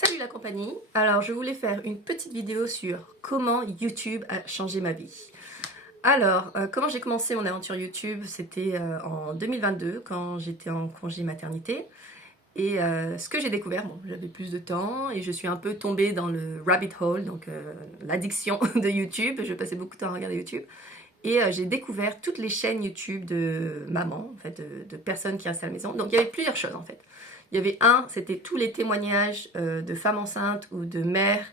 Salut la compagnie. Alors je voulais faire une petite vidéo sur comment YouTube a changé ma vie. Alors, comment j'ai commencé mon aventure YouTube, c'était en 2022 quand j'étais en congé maternité. Et ce que j'ai découvert, bon, j'avais plus de temps et je suis un peu tombée dans le rabbit hole, donc l'addiction de YouTube. Je passais beaucoup de temps à regarder YouTube. Et j'ai découvert toutes les chaînes YouTube de maman, en fait, de personnes qui restent à la maison. Donc il y avait plusieurs choses en fait. Il y avait c'était tous les témoignages de femmes enceintes ou de mères,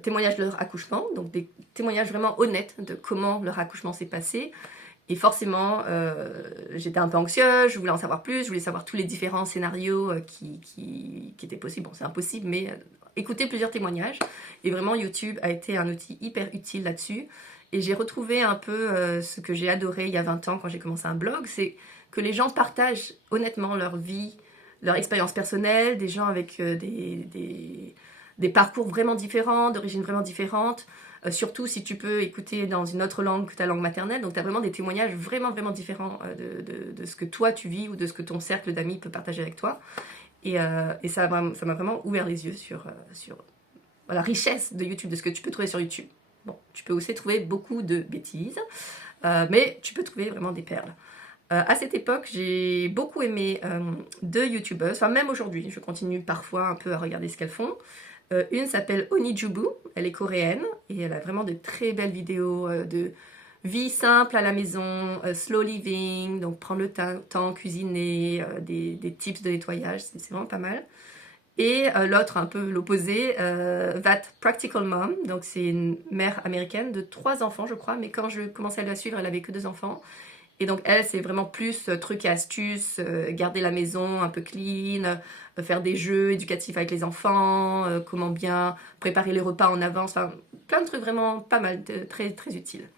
témoignages de leur accouchement, donc des témoignages vraiment honnêtes de comment leur accouchement s'est passé. Et forcément, j'étais un peu anxieuse, je voulais en savoir plus, je voulais savoir tous les différents scénarios qui étaient possibles. Bon, c'est impossible, mais écouter plusieurs témoignages. Et vraiment, YouTube a été un outil hyper utile là-dessus. Et j'ai retrouvé un peu ce que j'ai adoré il y a 20 ans quand j'ai commencé un blog, c'est que les gens partagent honnêtement leur vie, leur expérience personnelle, des gens avec des parcours vraiment différents, d'origines vraiment différentes, surtout si tu peux écouter dans une autre langue que ta langue maternelle, donc tu as vraiment des témoignages vraiment différents de ce que toi tu vis ou de ce que ton cercle d'amis peut partager avec toi. Et ça m'a vraiment ouvert les yeux sur la richesse de YouTube, de ce que tu peux trouver sur YouTube. Bon, tu peux aussi trouver beaucoup de bêtises, mais tu peux trouver vraiment des perles. À cette époque, j'ai beaucoup aimé deux youtubeuses, enfin même aujourd'hui, je continue parfois un peu à regarder ce qu'elles font. Une s'appelle Onijubu, elle est coréenne et elle a vraiment de très belles vidéos de vie simple à la maison, slow living, donc prendre le temps, cuisiner, des tips de nettoyage, c'est vraiment pas mal. Et l'autre, un peu l'opposé, That Practical Mom, donc c'est une mère américaine de 3 enfants je crois, mais quand je commençais à la suivre, elle avait que 2 enfants. Et donc elle, c'est vraiment plus trucs et astuces, garder la maison un peu clean, faire des jeux éducatifs avec les enfants, comment bien préparer les repas en avance, enfin plein de trucs vraiment pas mal, très utiles.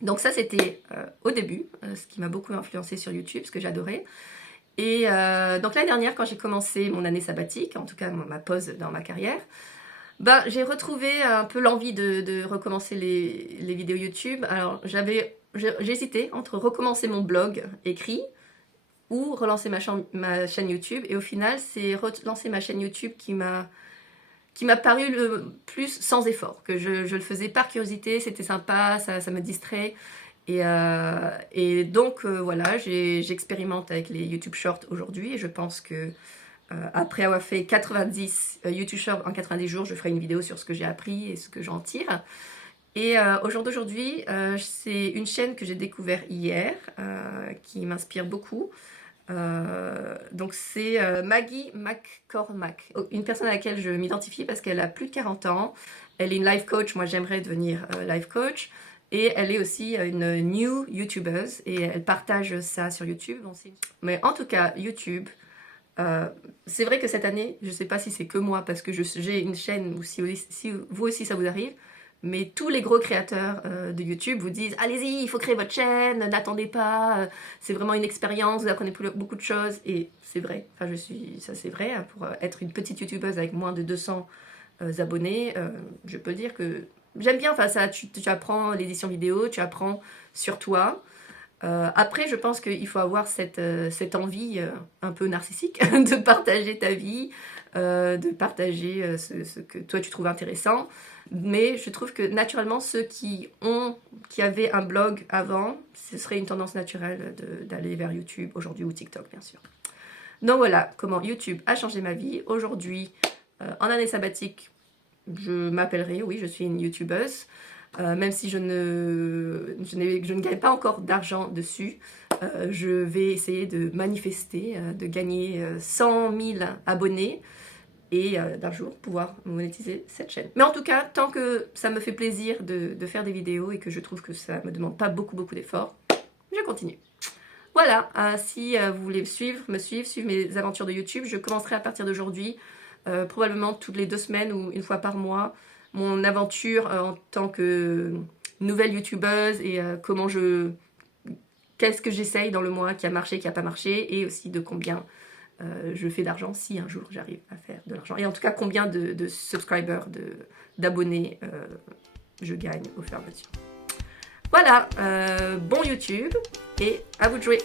Donc ça c'était au début, ce qui m'a beaucoup influencé sur YouTube, ce que j'adorais. Et donc l'année dernière, quand j'ai commencé mon année sabbatique, en tout cas ma pause dans ma carrière, j'ai retrouvé un peu l'envie de recommencer les vidéos YouTube. Alors j'hésitais entre recommencer mon blog écrit ou relancer ma chaîne YouTube. Et au final, c'est relancer ma chaîne YouTube qui m'a paru le plus sans effort, que je le faisais par curiosité, c'était sympa, ça me distrait. Et donc voilà, j'expérimente avec les YouTube Shorts aujourd'hui et je pense que après avoir fait 90 YouTube Shorts en 90 jours, je ferai une vidéo sur ce que j'ai appris et ce que j'en tire. Et au jour d'aujourd'hui, c'est une chaîne que j'ai découvert hier, qui m'inspire beaucoup. Donc c'est Maggie McCormack, une personne à laquelle je m'identifie parce qu'elle a plus de 40 ans. Elle est une life coach, moi j'aimerais devenir life coach. Et elle est aussi une new YouTubeuse et elle partage ça sur YouTube. Mais en tout cas, YouTube, c'est vrai que cette année, je ne sais pas si c'est que moi parce que j'ai une chaîne ou si vous aussi ça vous arrive, mais tous les gros créateurs de YouTube vous disent allez-y, il faut créer votre chaîne, n'attendez pas, c'est vraiment une expérience, vous apprenez beaucoup de choses. Et c'est vrai, enfin ça c'est vrai, hein, pour être une petite YouTubeuse avec moins de 200 abonnés, je peux dire que j'aime bien, enfin ça, tu apprends l'édition vidéo, tu apprends sur toi. Après, je pense qu'il faut avoir cette envie un peu narcissique de partager ta vie, de partager ce que toi tu trouves intéressant. Mais je trouve que naturellement, ceux qui avaient un blog avant, ce serait une tendance naturelle d'aller vers YouTube aujourd'hui ou TikTok, bien sûr. Donc voilà comment YouTube a changé ma vie. Aujourd'hui, en année sabbatique, je m'appellerai, oui, je suis une YouTubeuse. Même si je ne gagne pas encore d'argent dessus, je vais essayer de manifester, de gagner 100 000 abonnés et d'un jour pouvoir monétiser cette chaîne. Mais en tout cas, tant que ça me fait plaisir de faire des vidéos et que je trouve que ça ne me demande pas beaucoup d'efforts, je continue. Voilà, si vous voulez me suivre mes aventures de YouTube, je commencerai à partir d'aujourd'hui, probablement toutes les 2 semaines ou une fois par mois, mon aventure en tant que nouvelle youtubeuse et qu'est-ce que j'essaye dans le mois qui a marché, qui n'a pas marché, et aussi de combien je fais d'argent si un jour j'arrive à faire de l'argent. Et en tout cas, combien de subscribers, d'abonnés je gagne au fur et à mesure. Voilà, bon YouTube, et à vous de jouer!